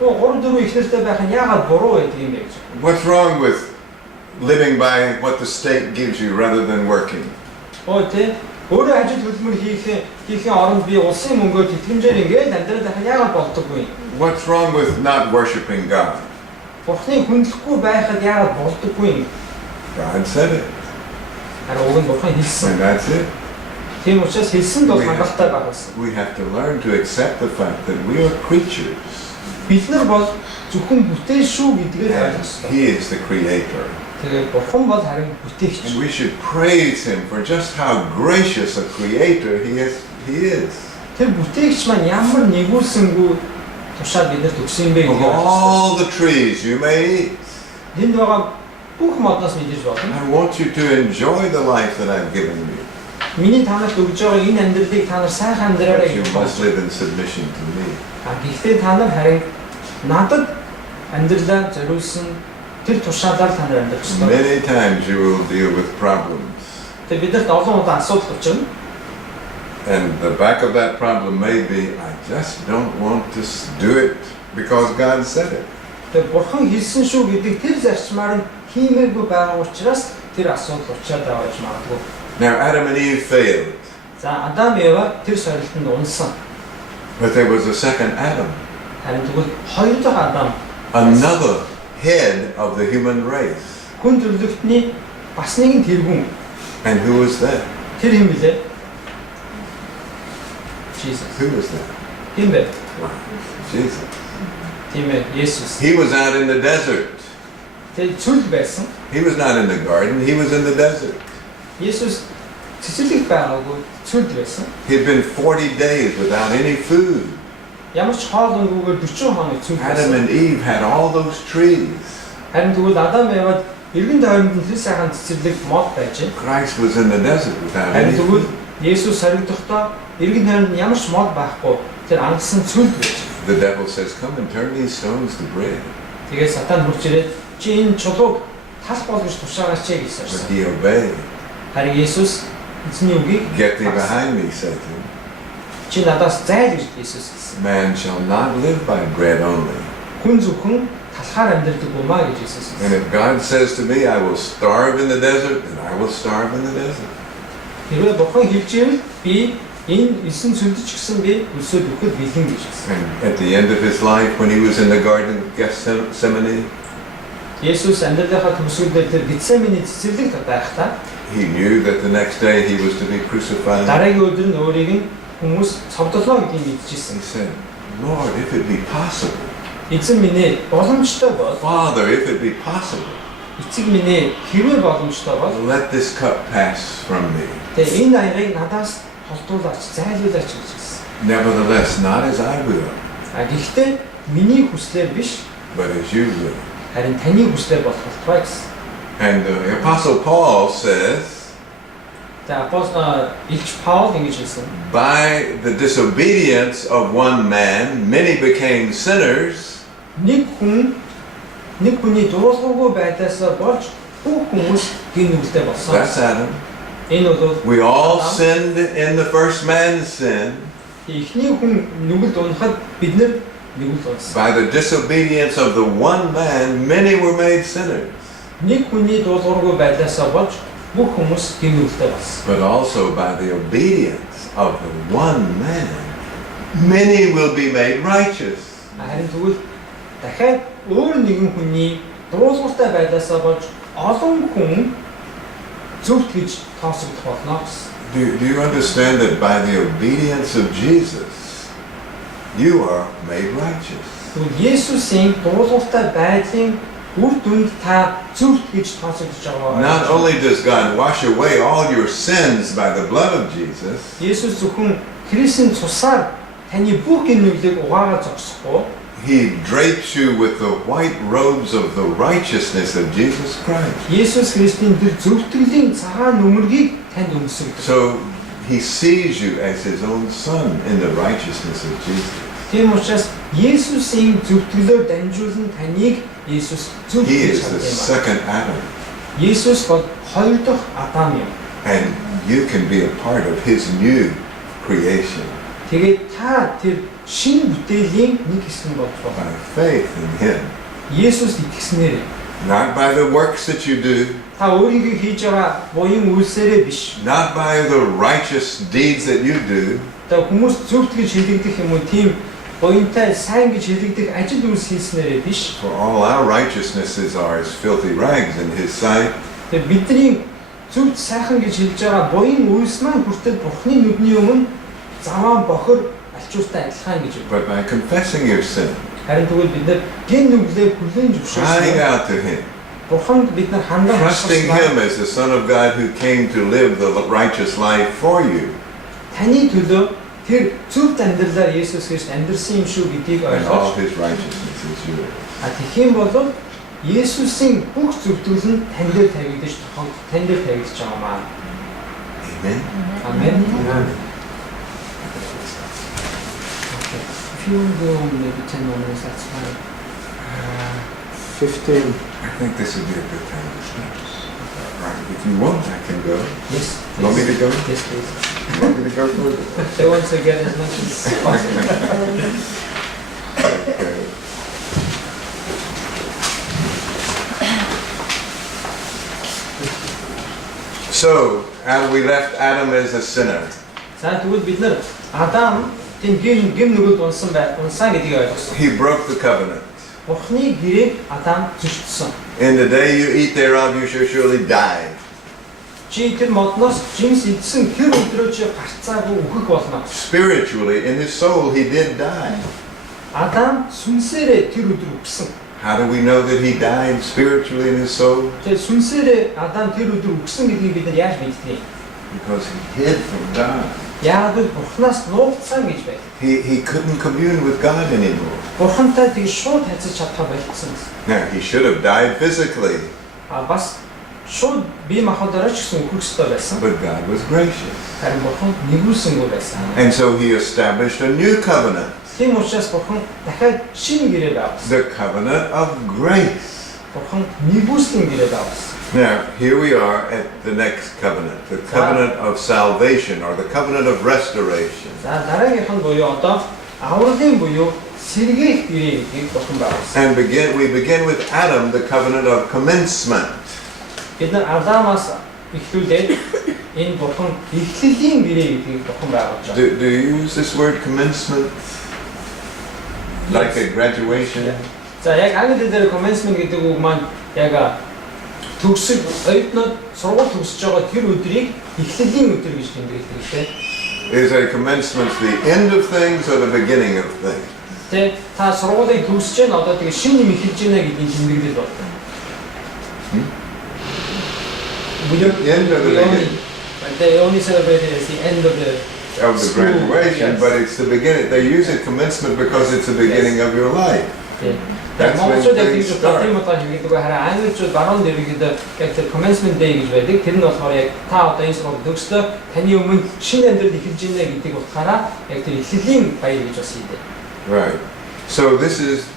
Гурав дөрөв ихнэртэй байх нь яагаад буруу байдаг юм бэ гэж. What's wrong with living by what the state gives you rather than working? Тэ өөрөө ажил хөдөлмөр хийхийн оронд би улсын мөнгөөр тэтгэмжээр ингээд амьдрал байх нь яагаад болдоггүй юм. What's wrong with not worshiping God? Бурханыг хүндлэхгүй байхад яагаад болдоггүй юм. God said it, Харин уг нь бурхан хэлсэн. and that's it. Тийм учраас хэлсэнд бол хангалттай байх байсан. We have to learn to accept the fact that we are creatures Бид нар бол зөвхөн бүтээл шүү гэдгээр and ойлгох ёстой. He is the creator. Тэгээд бурхан бол харин бүтээгч. And we should praise Him for just how gracious a creator He is. Тэр бүтээгч маань ямар нэгүүлсэнгүй тушаад биднэрт өгсөн юм бэ Of гэдгийг ойлгох ёстой. all the trees you may eat, Энд байгаа бүх модноос мэдээж болно. I want you to enjoy the life that I've given you. Миний танарт өгж байгаа энэ амьдралыг та нар сайхан амьдраарай But you гэж must байна. live in submission to me. Гэхдээ та нар харин надад амьдралаа зориулсан тэр тушаалаар та нар амьдрах ёстой. Many times you will deal with problems. Тэгээ бидэрт олон удаа асуудал учирна. And the back of that problem may be, I just don't want to do it because God said it. Тэгээ бурхан хэлсэн шүү гэдэг тэр зарчмаар нь хиймээргүй байгаа учраас тэр асуудал учраад байгаа гэж магадгүй. Now Adam and Eve failed. За Адам Ева тэр сорилтонд унсан. But there was a second Adam, Харин тэгвэл хоёр дахь Адам another head of the human race. хүн төрлөختний бас нэгэн тэргүүн. And who was that? Тэр хэм билээ? Jesus. Who was that? Хэм бэ? Jesus. Тийм ээ, Есүс. He was out in the desert. Тэр цүл байсан. He was not in the garden, he was in the desert. Есүс цэцэрлэгт байгаагүй цүлд байсан. He'd been 40 days without any food. Ямар ч хоол унгүйгээр 40 хоног цүлд Adam байсан. and Eve had all those trees. Харин тэгвэл Адам Евад эргэн тойронд нь тэр сайхан цэцэрлэг мод байж. Christ was in the desert without Харин any тэгвэл food. Есүс харигдохдоо эргэн тойронд ямар ч мод байхгүй тэр ангасан цүлд байж. The devil says, come and turn these stones to bread. Тэгээд сатан хурж ирээд чи энэ чулууг тал болгож тушаагаач гэсэн But юм. he obeyed. Харин Есүс эзний үгийг Get thee behind me, Satan. чи надаас зайл гэж Есүс хэлсэн. Man shall not live by bread only. Хүн зөвхөн талхаар амьдрдаг юмаа гэж Есүс And хэлсэн. if God says to me, I will starve in the desert, then I will starve in the desert. Хэрвээ бурхан хэлж ивэл би энэ 9 цүлдэж гисэн би өсөөд өгөхөд бэлэн гэж хэлсэн. And at the end of his life, when he was in the Garden of Gethsemane, Есүс амьдралынхаа төгсгөлдөө тэр Гетсеманы цэцэрлэгт байхдаа he knew that the next day he was to be crucified. дараагийн өдөр нь өөрийг нь хүмүүс цовдлоо гэдгийг мэдчихсэн. He said, Lord, if it be possible, Эзэн минь ээ боломжтой бол Father, if it be possible, эцэг минь ээ хэрвээ боломжтой бол let this cup pass from me. тэгээ энэ аягыг надаас холдуулаач, зайлуулаач гэж хэлсэн. Nevertheless, not as I will, А гэхдээ миний хүслээр биш, but as you will. харин таны хүслээр болох болтугай гэсэн. And the Apostle Paul says, За Илч Паул ингэж хэлсэн. by the disobedience of one man, many became sinners, Нэг хүний дуулуургүй байдлаасаа болж бүх хүмүүс гин нүгэлтэй болсон. that's Adam. Энэ бол We all sinned in the first man's sin. эхний хүн нүгэлд унахад бид нар нүгэл унсан. By the disobedience of the one man, many were made sinners. Нэг хүний дуулуургүй байдлаасаа болж бүх хүмүүс гин нүгэлтэй болсон. But also by the obedience of the one man, many will be made righteous. Харин тэгвэл дахиад өөр нэгэн хүний дуулууртай байдлаасаа болж олон хүн зөвхт гэж тооцогдох болно гэсэн. Do you understand that by the obedience of Jesus, you are made righteous? Тэгвэл Есүсийн дуулууртай байдлын үр дүнд та зөвхт гэж тооцогдож байгаа. Not only does God wash away all your sins by the blood of Jesus, Есүс зөвхөн Христийн цусаар таны бүх гин нүглийг угаагаад зогсохгүй. He drapes you with the white robes of the righteousness of Jesus Christ. Есүс Христийн тэр зөвхтгөлийн цагаан нүмергийг танд өмсгдөг. So he sees you as his own son in the righteousness of Jesus. Тийм учраас Есүсийн зөвхтгөлөөр дамжуулан таныг Есүс зөвхт He гэж is the хардаг юм. second Adam, Есүс бол хоёр дахь Адам юм. and you can be a part of his new creation Тэгээд та тэр шинэ бүтээлийн нэг хэсэг болж by байгаа. faith in him. Есүс итгэснээр Not by the works that you do, та өөрийнхөө хийж байгаа буян үйлсээрээ биш. not by the righteous deeds that you do, Та хүмүүс зөвхт гэж хэлэгдэх юм уу тийм буянтай сайн гэж хэлэгдэх ажил үйлс хийснээрээ биш. for all our righteousnesses are as filthy rags in his sight. Тэгээд бидний зөвхт сайхан гэж хэлж байгаа буян үйлс маань хүртэл Бурхны нүдний өмнө заваан бохор алчууртай адилхан гэж байна. But by confessing your sin, Харин тэгвэл бид нар гин нүглээ хүлээн crying зөвшөөрсөн. out to him, Бурханд бид нар хандаа trusting him as the Son of God who came to live the righteous life for you, Таны төлөө тэр зөвхт амьдралаар Есүс Христ амьдрсан юм шүү гэдгийг and all ойлгож his righteousness is yours. тэгэх юм бол Есүсийн бүх зөвтгөл нь тань дээр тавигдаж тань дээр тавигдаж байгаа маа. Amen. Амен. If you want to go on maybe 10 minutes, that's fine. 15. I think this would be a good time to stop. Right. If you want, I can go. Yes. You want me to go? Yes, please. You want me to go further? They want to get as much as possible. Okay. So, and we left Adam as a sinner. За тэгвэл бид нар Адам тийм гим нүгэлд унсан гэдгийг ойлгосон. He broke the covenant. Бурхны гэрээг Адам зөрчсөн. In the day you eat thereof, you shall surely die. Чи тэр модноос жимс идсэн тэр өдрөө чи гарцаагүй үхэх болно. Spiritually, in his soul, he did die. Адам сүнсээрээ тэр өдөр үхсэн. How do we know that he died spiritually in his soul? Тэр сүнсээрээ Адам тэр өдөр үхсэн гэдгийг бид нар яаж мэддэг вэ? Because he hid from God. Яг л Бурханаас нуугдсан гэж байна. He couldn't commune with God anymore. Бурхантай тэг шууд харьцаж чадхаа болчихсон. Now, he should have died physically, Бас шууд бие махбодороо ч гэсэн үхэх ёстой байсан. but God was gracious. Харин Бурхан нэгүүлсэнгүй байсан. And so he established a new covenant, Тийм учраас Бурхан дахиад шинэ гэрээ байгуулсан. the covenant of grace. Бурхан нэгүүлсэн гэрээ байгуулсан. Now, here we are at the next covenant, the covenant of salvation or the covenant of restoration. За дараагийнх нь буюу одоо авралын буюу сэргээх гэрээ гэдгийг Бурхан байгуулсан. And we begin with Adam, the covenant of commencement. Бид нар Адамаас эхлүүлээд энэ Бурхан эхлэлийн гэрээ гэдгийг Бурхан байгуулж байгаа. Do you use this word commencement? Like a graduation? За яг англи хэлээр commencement гэдэг үг маань яг төгсөг оюутнууд сургууль төгсөж байгаа тэр өдрийг эхлэлийн өдөр гэж тэмдэглэдэг тийм. Is a commencement the end of things or the beginning of things? Тэ та сургуулийг төгсөж байна одоо тэгээ шинэ юм эхэлж байна гэдгийг тэмдэглэж байна. End of the beginning. They only celebrate it as the end of the Graduation, yes. but it's the beginning. They use it commencement because it's the beginning of your life. That's when Монголчууд яг things тийм start. юм одоо хийдэг хараа англичууд баруун дэргэд яг тэр commencement day гэж байдаг. Тэр нь болохоор яг та одоо энэ сургууль төгслөө таны өмнө шинэ амьдрал эхэлж байна гэдэг утгаараа яг тэр эхлэлийн баяр гэж бас хийдэг. Right. So this is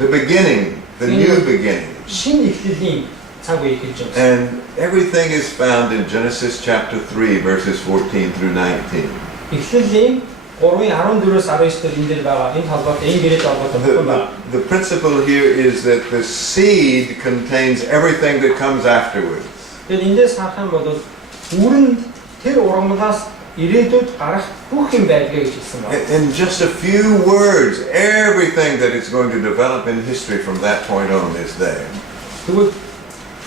the beginning, the new beginning. Шинэ эхлэлийн цаг үе эхэлж байна. And everything is found in Genesis chapter 3, verses 14 through 19. Эхлэлийн 3:14-өөс 19 дээр энэ дээр байгаа энэ талбарт энэ гэрээд холбоотой байна. The principle here is that the seed contains everything that comes afterwards. Тэгэхээр эндээс харах юм бол үүрэнд тэр ургамлаас ирээдүйд гарах бүх юм байдгаа гэж хэлсэн байна. In just a few words, everything that is going to develop in history from that point on is there. Тэгвэл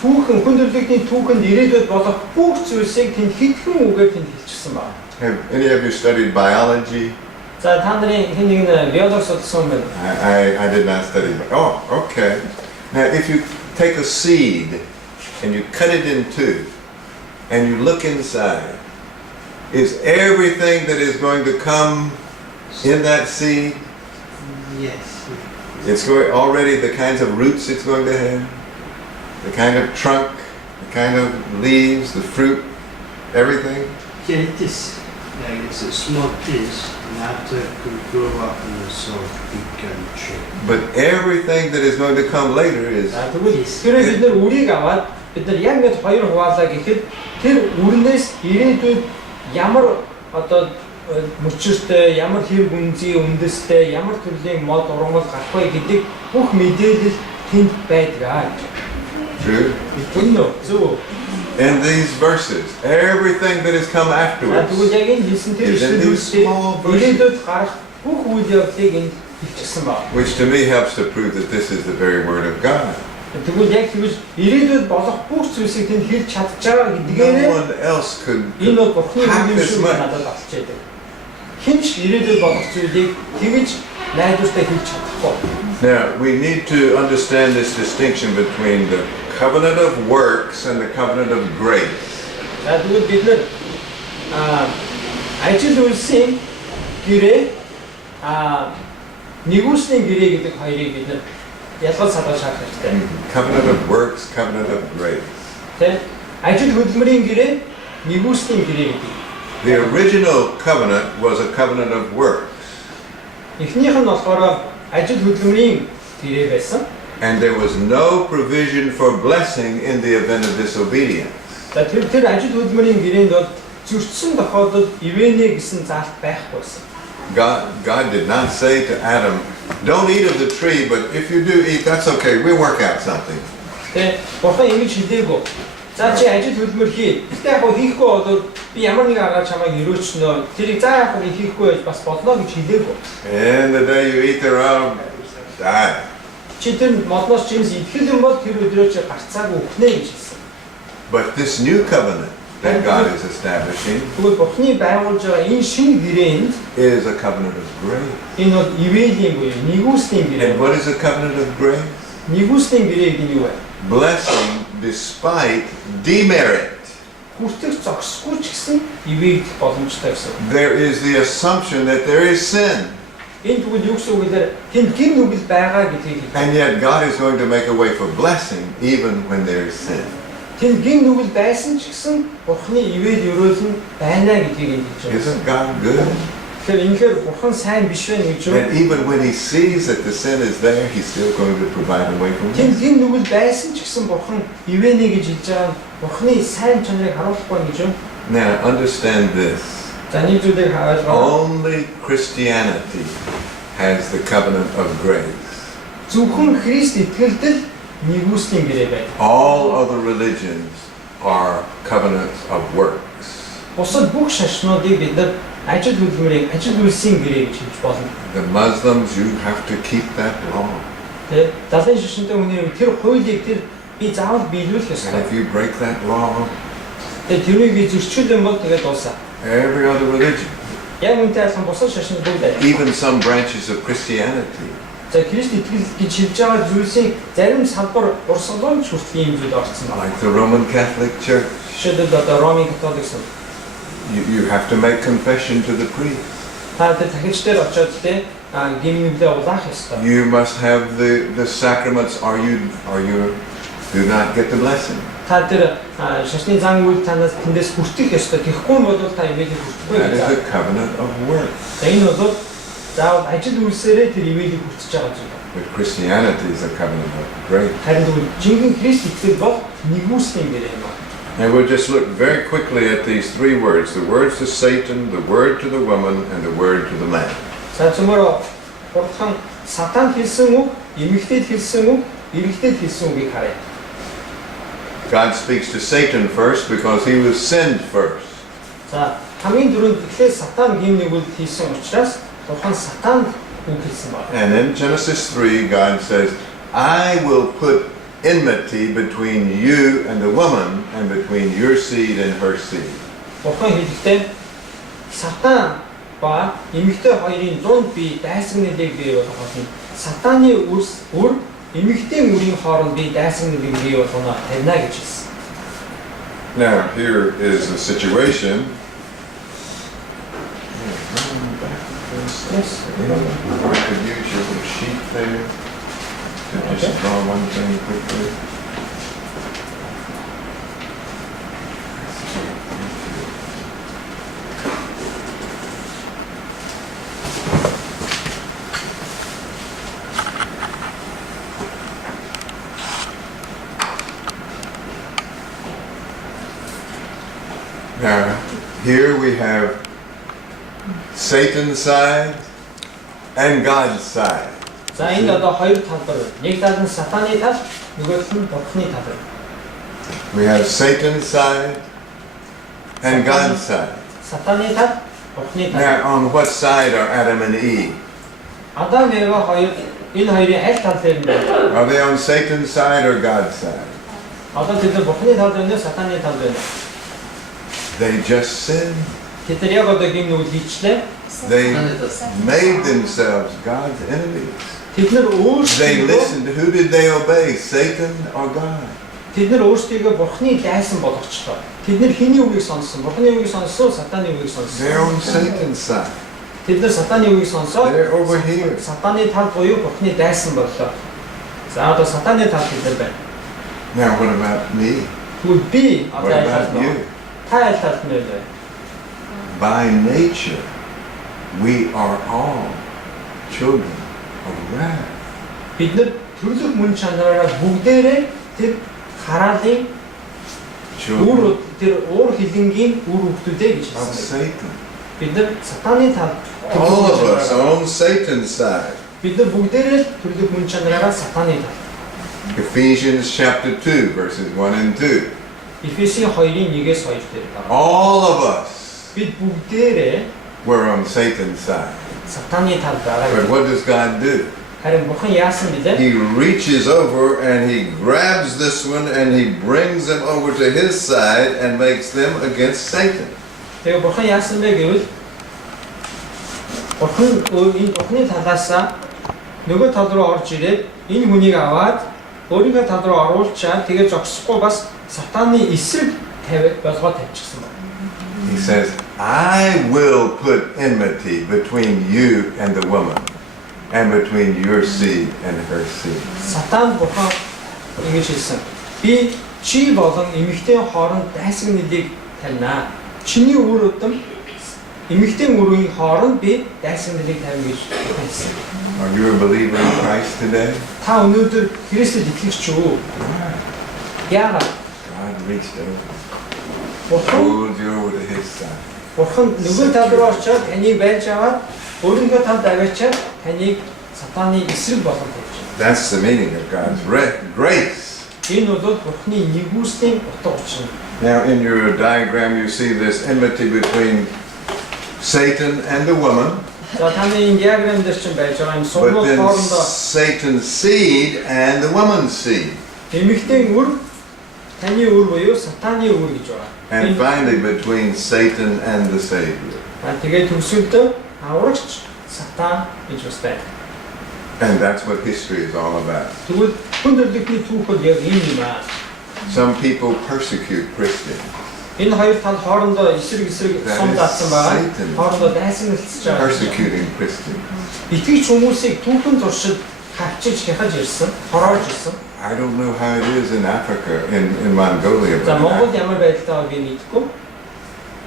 түүхэн хүндрэлтний түүхэнд ирээдүйд болох бүх зүйлсийг тэнд хэдхэн үгээр тэнд хэлчихсэн байна. Have any of you studied biology? За та нарын хэн нэг нь биологи судалсан юм байна. I did not study. Oh, okay. Now, if you take a seed and you cut it in two and you look inside, is everything that is going to come in that seed? Yes. It's going already the kinds of roots it's going to have, the kind of trunk, the kind of leaves, the fruit, everything. Yeah, it is. Like it's a small piece, and after it could grow up in the soil, big and tree. But everything that is going to come later is За тэгвэл тэрээр бид нар үрийг аваад бид нар яг ингэж хоёр хуваалаа гэхэд тэр үрнээс ирээдүйд ямар одоо мөчөртэй, ямар хэв гүнзгий үндэстэй, ямар төрлийн мод ургамал гарах вэ гэдэг бүх мэдээлэл тэнд байдаг. true. Үнэн үү? In these verses, everything that has come afterwards. Тэгвэл яг энэ хэлсэн тэр ишлэлүүдтэй ирээдүйд гарах бүх үйл явдлыг энд хэлчихсэн байна. Which to me helps to prove that this is the very word of God. Тэгвэл яг тэгвэл ирээдүйд болох бүх зүйлсийг тэнд хэлж чадж байгаа No гэдгээрээ one else could энэ бол Бурхны pack үгийн this шүү much. надад баталж байдаг. Хинч ирээдүйд болох зүйлийг тэгж найдвартай хэлж чадахгүй. Now, we need to understand this distinction between the covenant of works and the covenant of grace. За тэгвэл бид нэр ажил үйлсийн гэрээ нэгүслийн гэрээ гэдэг хоёрыг бид нэр ялгаж салгаж харах хэрэгтэй. Covenant of works, covenant of grace. Тэ ажил хөдөлмөрийн гэрээ нэгүслийн гэрээ гэдэг. The original covenant was a covenant of works. Эхнийх нь болохоор ажил хөдөлмөрийн гэрээ байсан. And there was no provision for blessing in the event of disobedience. За тэр ажил хөдөлмөрийн гэрээнд бол зөрчсөн тохиолдолд ивэнэ гэсэн заалт байхгүйсэн. God did not say to Adam, don't eat of the tree, but if you do eat, that's okay, we'll work out something. Тэ бурхан ингэж хэлээгүй. За чи ажил хөдөлмөр хий. Гэтэ яг хийхгүй бол би ямар нэг аргаар чамайг өрөөчнө. Тэрийг за яг хийхгүй байж бас болно гэж хэлээгүй. And the day you eat thereof, die. Чи тэр модноос чинс итгэл юм бол тэр өдрөө чи гарцаагүй өгнө гэж хэлсэн. But this new covenant that God is establishing Тэгвэл бурхны байгуулж байгаа энэ шинэ гэрээнд is a covenant of grace. энэ бол ивэлийн буюу нэгүслийн гэрээ. And what is a covenant of grace? Нэгүслийн гэрээ гэдэг нь юу вэ? Blessing despite demerit. Хүртэх зогсохгүй ч гэсэн ивээгдэх боломжтой гэсэн. There is the assumption that there is sin. Энэ тэгвэл юу гэсэн үг вэ? Тэнд гин нүгэл байгаа гэдгийг хэлдэг. And yet God is going to make a way for blessing even when there is sin. Тэнд гин нүгэл байсан ч гэсэн бурхны ивэл өрөөлн байна гэдгийг хэлж байгаа. Isn't God good? Тэгэхээр инхээр бурхан сайн биш вэ гэж And юу? even when he sees that the sin is there, he's still going to provide a way for Тэнд blessing. гин нүгэл байсан ч гэсэн бурхан ивэнэ гэж хэлж байгаа нь бурхны сайн чанарыг харуулахгүй гэж юу? Now understand this. За нэг зүйлийг хааж байгаа. Only Christianity has the covenant of grace. Зөвхөн Христ итгэлдэл нэгүслийн гэрээ байдаг. All other religions are covenants of works. Бусад бүх шашнуудыг бид нар ажил хөдөлмөрийн ажил үйлсийн гэрээ гэж хэлж болно. The Muslims, you have to keep that law. Тэ залын шашинтай хүний тэр хуулийг тэр би заавал биелүүлэх And ёстой. if you break that law, Тэ тэрнийг зөрчил юм бол тэгээд дуусаа. every other religion, Яг үнтэй адилхан бусад шашин бүгд адил. even some branches of Christianity, За Христ итгэл гэж хэлж байгаа зүйлсийн зарим салбар урсгалч хүртэл ийм зүйл орсон байна. like the Roman Catholic Church, Жишээлбэл одоо Ромын католикс you have to make confession to the priest. та тэр дахиж дээр очиод тэ гимнүглээ улаах ёстой. You must have the sacraments or you do not get the blessing. Та тэр шашны зан үйл танаас тэндээс хүртэх ёстой. Тэгэхгүй бол та ивэлийг хүртэхгүй That is гэж. the covenant of works. Энэ бол заавал ажил үйлсээрээ тэр ивэлийг хүртэж байгаа зүйл. But Christianity is a covenant of grace. Харин тэгвэл жинхэнэ Христ итгэл бол нэгүслийн гэрээ юм. And we'll just look very quickly at these three words. The words to Satan, the word to the woman, and the word to the man. За зөвмөр хурдхан сатан хэлсэн үг, эмэгтэйд хэлсэн үг, эрэгтэйд хэлсэн үгийг харъя. God speaks to Satan first because he was sinned first. За хамгийн түрүүнд эхлээд сатан гин нэгүл хийсэн учраас бурхан сатанд үг хэлсэн байна. And in Genesis 3, God says, I will put enmity between you and the woman, and between your seed and her seed. Бурхан хэлэхдээ сатан ба эмэгтэй хоёрын дунд би дайсан нэлийг бий болгох нь сатаны үр эмэгтэй үрийн хооронд би дайсан нэлийг бий болгоно тавина гэж хэлсэн. Now, here is a situation. Yes. Or you could use your little sheet there to just draw one thing quickly. Now, here we have Satan's side and God's side. За энэ одоо хоёр талбар байна. Нэг тал нь сатаны тал, нөгөө тал нь бурхны тал байна. We have Satan's side and God's side. Сатаны тал, бурхны тал. Now, on what side are Adam and Eve? Адам Ева хоёр энэ хоёрын аль тал дээр нь байна? Are they on Satan's side or God's side? Одоо тэд бурхны тал байна уу, сатаны тал байна уу? They just sinned. Тэд яг одоо гин нүгэл хийчлээ. They made themselves God's enemies. Тэд нар They өөрсдөө listened. Who did they obey, Satan or God? тэд нар өөрсдийгөө бурхны дайсан болгочлоо. Тэд нар хэний үгийг сонссон? Бурхны үгийг сонссон, сатаны үгийг сонссон. They're on Satan's side. Тэд нар сатаны үгийг сонсоод They're over here. сатаны тал буюу бурхны дайсан боллоо. За одоо сатаны тал тэд нар байна. Now, what about me? Тэгвэл би What одоо аль about талд нь you? вэ? Та аль талд нь вэ? By nature, we are all children of wrath. Бид нар төрлөх мөн чанараараа бүгдээрээ тэр хараалын Children тэр уур хилэнгийн үр хөвгтүүдээ гэж of хэлсэн. Satan. Бид нар сатаны тал All of us are on Satan's side. бид нар бүгдээрээ төрлөх мөн чанараараа сатаны тал. Ephesians chapter 2, verses 1 and 2. Эфесийн 2-ын 1-ээс 2 дээр байгаа. All of us Бид бүгдээрээ were on Satan's side. сатаны тал байгаа. But what does God do? Харин Бурхан яасан бilé? He reaches over and he grabs this one and he brings them over to his side and makes them against Satan. Тэгээ Бурхан яасан бэ гэвэл Бурхан энэ Бурханы талаасаа нөгөө тал руу орж ирээд энэ хүнийг аваад өөрийнхөө тал руу оруулчаад тэгээ зогсохгүй бас сатаны эсрэг болгоод тавьчихсан байна. He says, I will put enmity between you and the woman, and between your seed and her seed. Сатан Бурхан ингэж хэлсэн. Би чи болон эмэгтэй хооронд дайсаг нэлийг тавина. Чиний үр өдөм эмэгтэй өрийн хооронд би дайсаг нэлийг тавина гэж хэлсэн. Are you a believer in Christ today? Та өнөөдөр Христэд итгэгч үү? Яагаад? God reached over, Бурхан pulled you over to his side. Бурхан нөгөө тал руу очиод таныг байлж аваад өөрийнхөө талд аваачаад таныг сатаны эсрэг болгох гэж байна. That's the meaning of God's grace. Энэ бол Бурханы нэгүслийн утга учир. Now in your diagram you see this enmity between Satan and the woman, За таны энэ диаграм дээр чинь байж байгаа юм but сувнууд then хоорондоо Satan's seed and the woman's seed. эмэгтэй үр таны үр буюу сатаны үр гэж байна. And finally between Satan and the Savior. Тэгээд төгсөлдөө аврагч сатан гэж бас байна. And that's what history is all about. Тэгвэл хүн төрлөختний түүхэд яг энэ юм аа. Some people persecute Christians. Энэ хоёр тал хоорондоо эсрэг сум даасан байгаа. Satan. Хоорондоо дайсагналцж байгаа. Persecuting Christians. Итгэж хүмүүсийг түүхэн туршид хавчиж хяхаж ирсэн, хороож ирсэн. I don't know how it is in Africa, in Mongolia, За Монголд but ямар байдалтай би мэдэхгүй.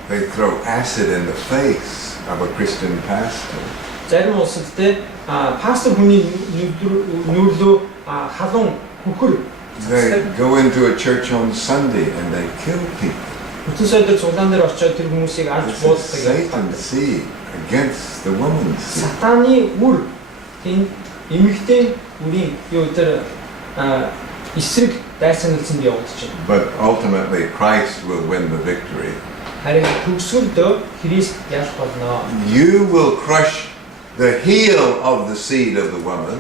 they throw acid in the face of a Christian pastor. Зарим улсад те пастор хүний нүрлөө халуун хөхөр They go into a church on Sunday and they kill people. бүтэн сойдол цуглаан дээр очиод тэр хүмүүсийг алж This is бууддаг. Satan's seed against the woman's seed. Сатаны үр энэ эмэгтэй үрийн юу тэр эсрэг дайсагналцанд явагдаж байна. But ultimately Christ will win the victory. Харин төгсгөлдөө Христ ялах болно. You will crush the heel of the seed of the woman,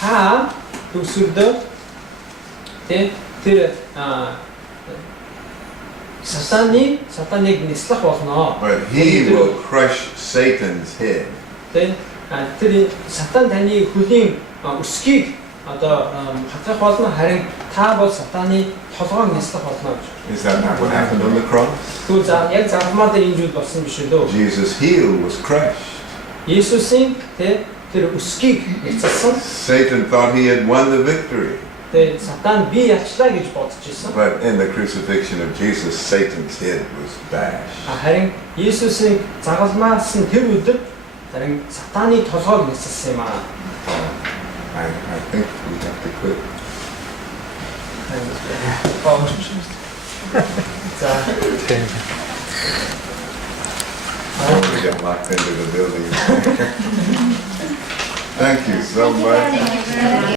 Та төгсгөлдөө тэр сатаныг нислах болно. but he will crush Satan's head. Тэр сатан таны хөлийн өсгийг одоо хатгах болно, харин та бол сатаны толгойг нислах болно гэж. Is that not what happened on the cross? Тэгвэл яг зармаа дээр энэ зүйл болсон биш үү? Jesus' heel was crushed. Есүсийн тэр өсгийг нисэлсэн. Satan thought he had won the victory. Тэгээд сатан би ялчлаа гэж бодож ирсэн. But in the crucifixion of Jesus, Satan's head was bashed. Харин Есүсийн загалмаас нь тэр өдөр харин сатаны толгойг нисэлсэн юм аа. I think we have to quit. За We got locked into the building. Thank you so much.